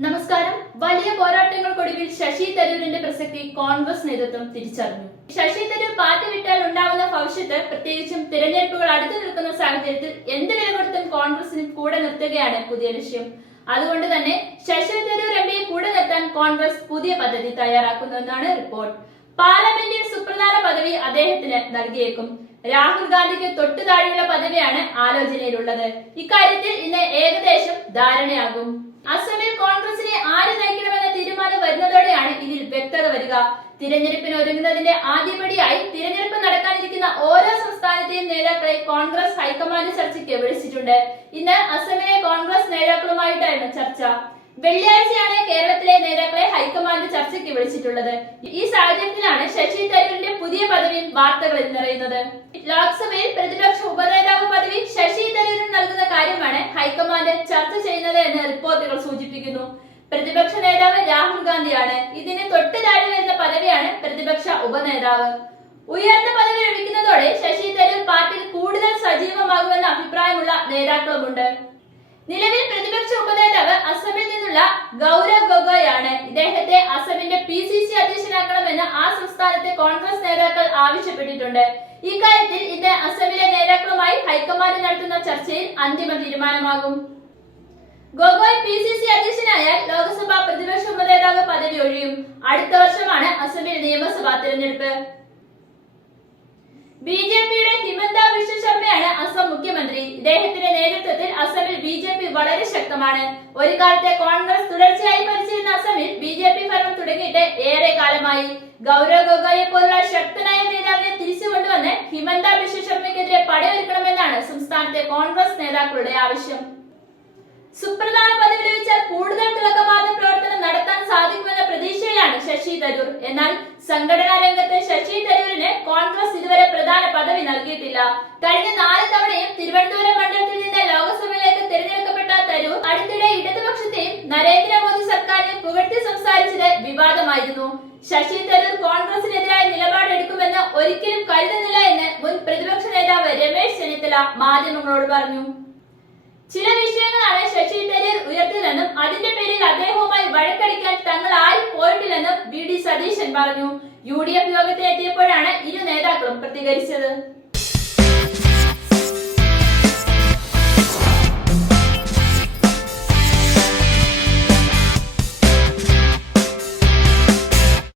നമസ്കാരം. വലിയ പോരാട്ടങ്ങൾക്കൊടുവിൽ ശശി തരൂരിന്റെ പ്രസക്തി കോൺഗ്രസ് നേതൃത്വം തിരിച്ചറിഞ്ഞു. ശശി തരൂർ പാർട്ടി വിട്ടാൽ ഉണ്ടാവുന്ന ഭവിഷ്യത്ത് പ്രത്യേകിച്ചും തിരഞ്ഞെടുപ്പുകൾ അടുത്തു നിൽക്കുന്ന സാഹചര്യത്തിൽ എന്ത് വില കൊടുത്തും കോൺഗ്രസിന് കൂടെ നിർത്തുകയാണ് പുതിയ ലക്ഷ്യം. അതുകൊണ്ട് തന്നെ ശശി തരൂർ എം പിയെ കൂടെ നിർത്താൻ കോൺഗ്രസ് പുതിയ പദ്ധതി തയ്യാറാക്കുന്നുവെന്നാണ് റിപ്പോർട്ട്. പാർലമെന്റിൽ സുപ്രധാന പദവി അദ്ദേഹത്തിന് നൽകിയേക്കും. രാഹുൽ ഗാന്ധിക്ക് തൊട്ടു താഴെയുള്ള പദവിയാണ് ആലോചനയിലുള്ളത്. ഇക്കാര്യത്തിൽ ഇന്ന് ഏകദേശം ധാരണയാകും. അസമിൽ കോൺഗ്രസിനെ ആര് നയിക്കണമെന്ന തീരുമാനം വരുന്നതോടെയാണ് ഇതിൽ വ്യക്തത വരിക. തിരഞ്ഞെടുപ്പിന് ഒരുങ്ങുന്നതിന്റെ ആദ്യപടിയായി തിരഞ്ഞെടുപ്പ് നടക്കാനിരിക്കുന്ന ഓരോ സംസ്ഥാനത്തെയും നേതാക്കളെ കോൺഗ്രസ് ഹൈക്കമാൻഡ് ചർച്ചയ്ക്ക് വിളിച്ചിട്ടുണ്ട്. ഇന്ന് അസമിലെ കോൺഗ്രസ് നേതാക്കളുമായിട്ടായിരുന്നു ചർച്ച. വെള്ളിയാഴ്ചയാണ് കേരളത്തിലെ നേതാക്കളെ ഹൈക്കമാൻഡ് ചർച്ചയ്ക്ക് വിളിച്ചിട്ടുള്ളത്. ഈ സാഹചര്യത്തിലാണ് ശശി തരൂരിന്റെ പുതിയ പദവി വാർത്തകളിൽ നിറയുന്നത്. ലോക്സഭയിൽ പ്രതിപക്ഷ ഉപനേതാവ് പദവി ശശി തരൂരിന് നൽകുന്ന കാര്യമാണ് ഹൈക്കമാൻഡ് ചർച്ച ചെയ്യുന്നത് എന്ന് റിപ്പോർട്ടുകൾ സൂചിപ്പിക്കുന്നു. പ്രതിപക്ഷ നേതാവ് രാഹുൽ ഗാന്ധിയാണ്. ഇതിന് തൊട്ട് താഴെ വരുന്ന പദവിയാണ് പ്രതിപക്ഷ ഉപനേതാവ്. ഉയർന്ന പദവി ലഭിക്കുന്നതോടെ ശശി തരൂർ പാർട്ടിയിൽ കൂടുതൽ സജീവമാകുമെന്ന അഭിപ്രായമുള്ള നേതാക്കളുമുണ്ട്. നിലവിൽ പ്രതിപക്ഷ ഉപനേതാവ് അസമിൽ നിന്നുള്ള ഗൗരവ് ഗൊഗോയ് ആണ് ഇദ്ദേഹത്തെ അസമിന്റെ പി സി സി അധ്യക്ഷനാക്കണമെന്ന് ആ സംസ്ഥാനത്തെ കോൺഗ്രസ് നേതാക്കൾ ആവശ്യപ്പെട്ടിട്ടുണ്ട്. ഇക്കാര്യത്തിൽ ഇന്ന് അസമിലെ നേതാക്കളുമായി ഹൈക്കമാൻഡ് നടത്തുന്ന ചർച്ചയിൽ അന്തിമ തീരുമാനമാകും. ഗൊഗോയ് പി സി സി അധ്യക്ഷനായാൽ ലോക്സഭാ പ്രതിപക്ഷ ഉപനേതാവ് പദവി ഒഴിയും. അടുത്ത വർഷമാണ് അസമിൽ നിയമസഭാ തിരഞ്ഞെടുപ്പ്. ബി ജെ പിയുടെ ഹിമന്ത ബിശ്വ ശർമ്മയാണ് അസം മുഖ്യമന്ത്രി. ഇദ്ദേഹത്തിന്റെ നേതൃത്വത്തിൽ അസമിൽ ബി ജെ പി വളരെ ശക്തമാണ്. ഒരു കാലത്തെ കോൺഗ്രസ് തുടർച്ചയായി ഭരിച്ചിരുന്ന അസമിൽ ബി ജെ പി ഭരണം തുടങ്ങിയിട്ട് ഏറെ ഗൗരവ ഗൊഗോയെ പോലുള്ള ശക്തനായ നേതാവിനെ തിരിച്ചു കൊണ്ടുവന്ന് ഹിമന്ത ബിശ്വ ശർമ്മയ്ക്കെതിരെ പടയൊരുക്കണമെന്നാണ് സംസ്ഥാനത്തെ കോൺഗ്രസ് നേതാക്കളുടെ ആവശ്യം. സുപ്രധാന പദവി ലഭിച്ചാൽ കൂടുതൽ തിളക്കമാർന്ന പ്രവർത്തനം നടത്താൻ സാധിക്കുമെന്ന പ്രതീക്ഷയിലാണ് ശശി തരൂർ. എന്നാൽ സംഘടനാ രംഗത്ത് ശശി തരൂരിന് കോൺഗ്രസ് ഇതുവരെ പ്രധാന പദവി നൽകിയിട്ടില്ല. കഴിഞ്ഞ നാല് തവണയും തിരുവനന്തപുരം മണ്ഡലത്തിൽ നിന്ന് ലോക്സഭയിലേക്ക് തിരഞ്ഞെടുക്കപ്പെട്ട തരൂർ അടുത്തിടെ ഇടതുപക്ഷത്തെയും നരേന്ദ്രമോദി സർക്കാരിനെ പുകഴ്ത്തി സംസാരിച്ചത് വിവാദമായിരുന്നു ശശി തരൂർ കോൺഗ്രസിനെതിരായ നിലപാടെടുക്കുമെന്ന് ഒരിക്കലും കരുതുന്നില്ല എന്ന് മുൻ പ്രതിപക്ഷ നേതാവ് രമേശ് ചെന്നിത്തല മാധ്യമങ്ങളോട് പറഞ്ഞു. ചില വിഷയങ്ങളാണ് ശശി തരൂർ ഉയർത്തിയതെന്നും അതിന്റെ പേരിൽ അദ്ദേഹവുമായി വഴക്കടിക്കാൻ തങ്ങൾ ആരും പോയിട്ടില്ലെന്നും വി ഡി സതീശൻ പറഞ്ഞു. യു ഡി എഫ് യോഗത്തിലെത്തിയപ്പോഴാണ് ഇരു നേതാക്കളും പ്രതികരിച്ചത്.